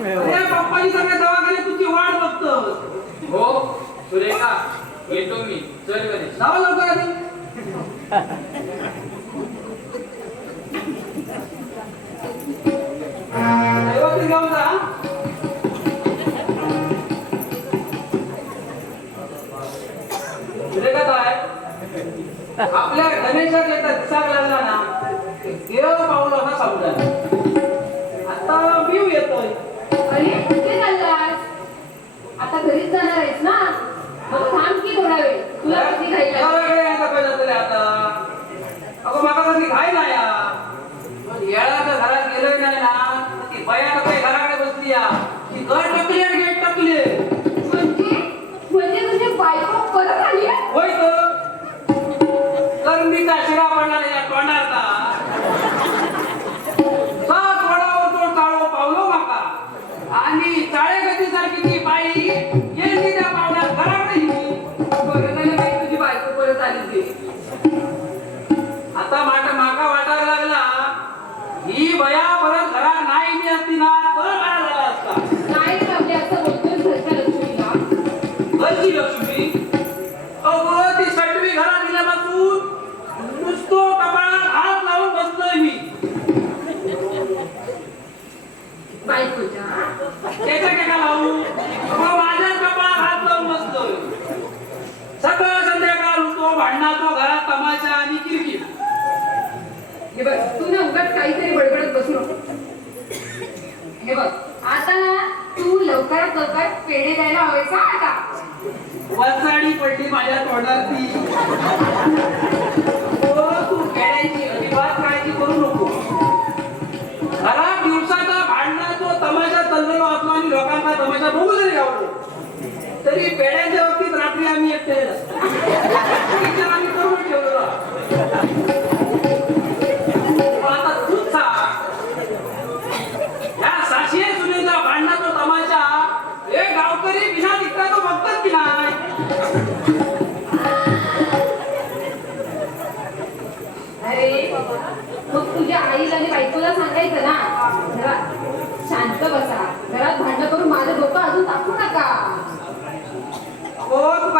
अरे पप्पाची सगळे दवाखाने तुझी वाट बघतो. हो सुरेखा येतो मी. चल जावा लवकर आधी. जा. सुरेखा काय आपल्या गणेशात एकदा दिसाक लागला ना की देव पावलं असा समजा आता घरीच जाणार आहेस ना? मग थांब की थोडा वेळ. तुला कधी घाई लागली? घरात गेलोय नाही ना. ती बया काही घराकडे बसली या ती गेट काळ्या चाळे गती सारखी ती बाई. द्यायला पडली माझ्या तोंडात ती हो, तू खेळायची अजिबात काळजी करू नको. दिवसाचा तमाशा चाललेलो असतो आणि लोकांना तमाशा बघू जरी तरी पेड्यांच्या बाबतीत रात्री आम्ही एकटे आम्ही करून ठेवलेलो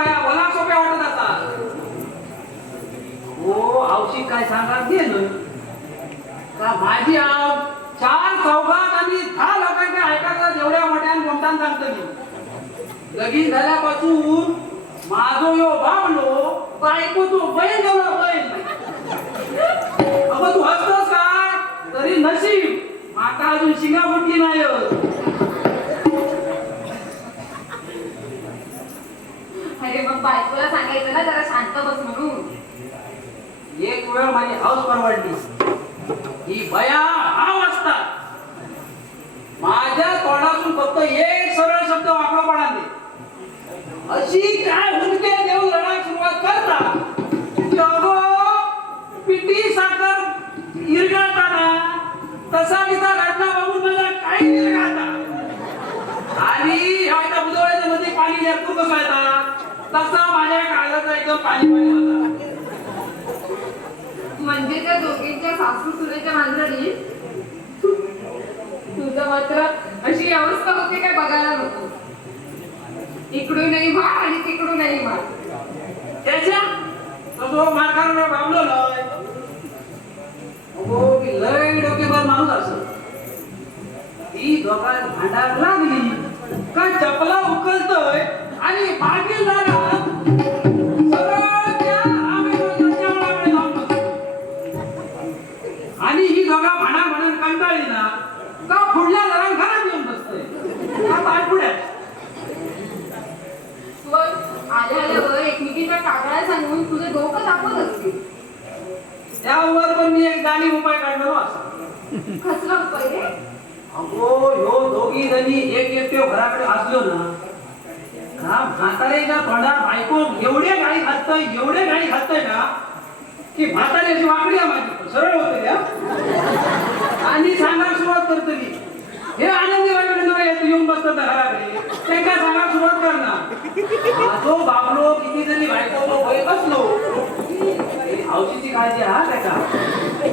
हो मला सोप्या वाटत आता हो हौशी काय सांगा गेलं? का माझी आव चार चौघात आणि दहा लोकांच्या ऐकायचा जेवढ्या मोठ्या मोठ्यान सांगतो मी. लगीन झाल्यापासून माझो यो बावलो बायको तू बैल जेवढा बैल अगं तू हसतोस का? तरी नशीब. माता अजून शिंगा फुटली नाही बायकोला सांगायचं ना जरा शांत बस म्हणून. एक वेळ माझी हाऊस परवडली. ही भया हाव असतात. माझ्या तोंडातून फक्त एक सरळ शब्द वापरा पडाले अशी काय हुंदके देऊन लढा सुरुवात करता? माझ्या काळजाचा एकदम पाणी पाणी होता. म्हणजे त्या दोघींच्या सासू सुनेच्या मांजरी तुझं मात्र अशी अवस्था होते काय बघायला नको. इकडूनही मार आणि तिकडूनही मार. त्याच्या? तो जो मारखाना बाबलो लय अगो की लय माणूस असत ती दोघात भांडार लागली. काय चपला उकलतोय आणि मागील जाणीव उपाय काढलो असा कसला उपाय रे? अगो ह्यो दोघी जणी एक एकट्यो घराकडे असलो ना का म्हाताऱ्याच्या तोंडात बायको एवढे गाडी घालतोय एवढे गाडी घालतोय ना की म्हातारी अशी वाकडी आहे माझी. सरळ होते आणि सांगायला सुरुवात करतली हे आनंदी वाटले येऊन बसतात घराकडे. ते काय सांगायला सुरुवात करणार जो बाबलो किती जणी बायको तो बसलो. हौशीची काळजी हा काय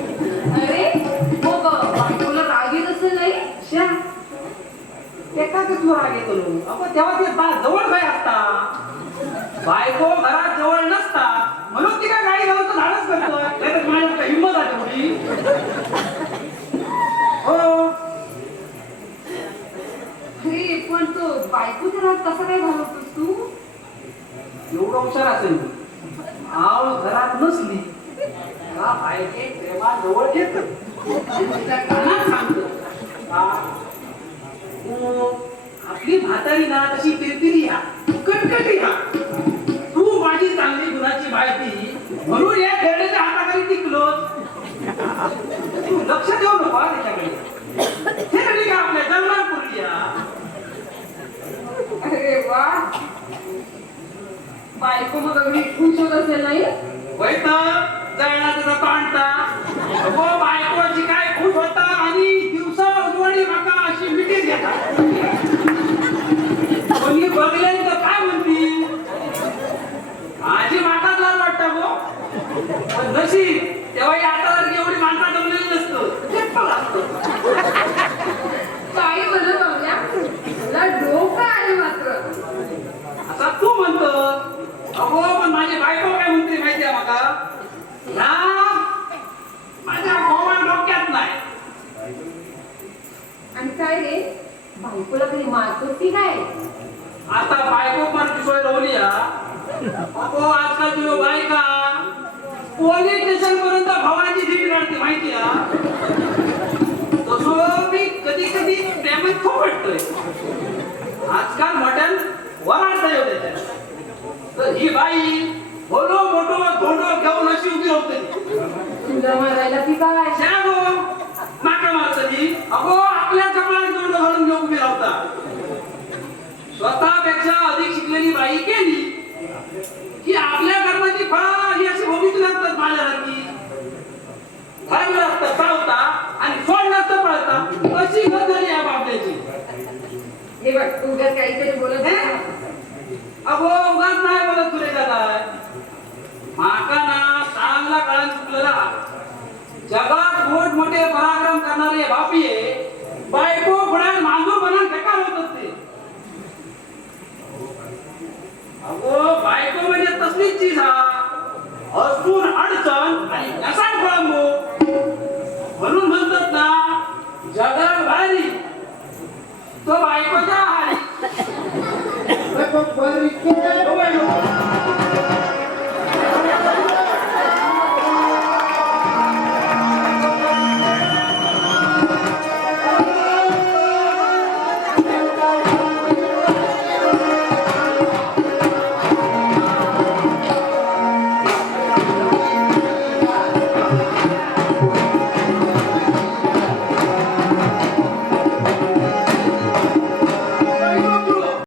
कसलो राग येतो आपण तेव्हा ते बा- जवळ काय असता बायको घरात जवळ नसता म्हणून ती काय गाडी घालून तर माझ्यात काय हिंमत आहे तेवढी हो. अरे पण तो बायकोच्या घरात कसं काय घालवतोस तू? एवढं हुशार असेल. आव घरात नसली. का बायके प्रेमा जवळ कानात सांगतो का, तू आपली म्हातारी ना तशी पिरपिरी ह्या कटकटी ह्या तू माझी चांगली गुणाची माहिती म्हणून या खेळण्याच्या हाताखाली टिकलो. तू लक्ष देऊ नको त्याच्याकडे. हे कधी का आपल्या जन्मापूर्वी या? अरे वा. बायको मग अगदी खुश होत असेल नाही? वैत जळणा त्याचा पाणता हो बायकोची काय खुश होता आणि दिवसा उजवडी माका अशी मिठी घेता कोणी बघले तर काय म्हणती माझी माका लाज वाटतं गो नशीब तेव्हा आता एवढी माणसा जमलेली नसतं. काय म्हणत बाबल्या डोकं आले मात्र. आता तू म्हणतो अगो पण माझी बायको काय म्हणते माहिती आहे माका? ह्या माझ्या गोवा डोक्यात नाही. आणि काय रे? बायकोला कधी मारतोस की काय? आता बायको पण हा अगो आजकाल तुझ्या बायका पोलीस स्टेशन पर्यंत भावाची काढते माहिती तसं मी कधी कधी खूप वाटतोय. आजकाल मटण वराडता येऊ त्याच्यात तर ही बाई बोलो मोठो धोंडो घेऊन अशी उभी होते. मारायला की काय शागो माका मारतली अगो आपल्या कपाळात तोंड घालून घेऊन उभी राहता. स्वतःपेक्षा अधिक शिकलेली बाई केली की आपल्या कर्माची फळं ही अशी भोगीची लागतात माझ्यासारखी खायला असतं चावता आणि सोड नसतं पळता अशी गत झाली या बापल्याची हे बघ तू उगाच काहीतरी बोलत हे? आहे. अगो उगाच नाही बोलत तुले काय माका ना चांगला काळात चुकलेला जगात मोठ मोठे पराक्रम करणारे बापिये बायको गुणात मांजूर बनून बेकार होत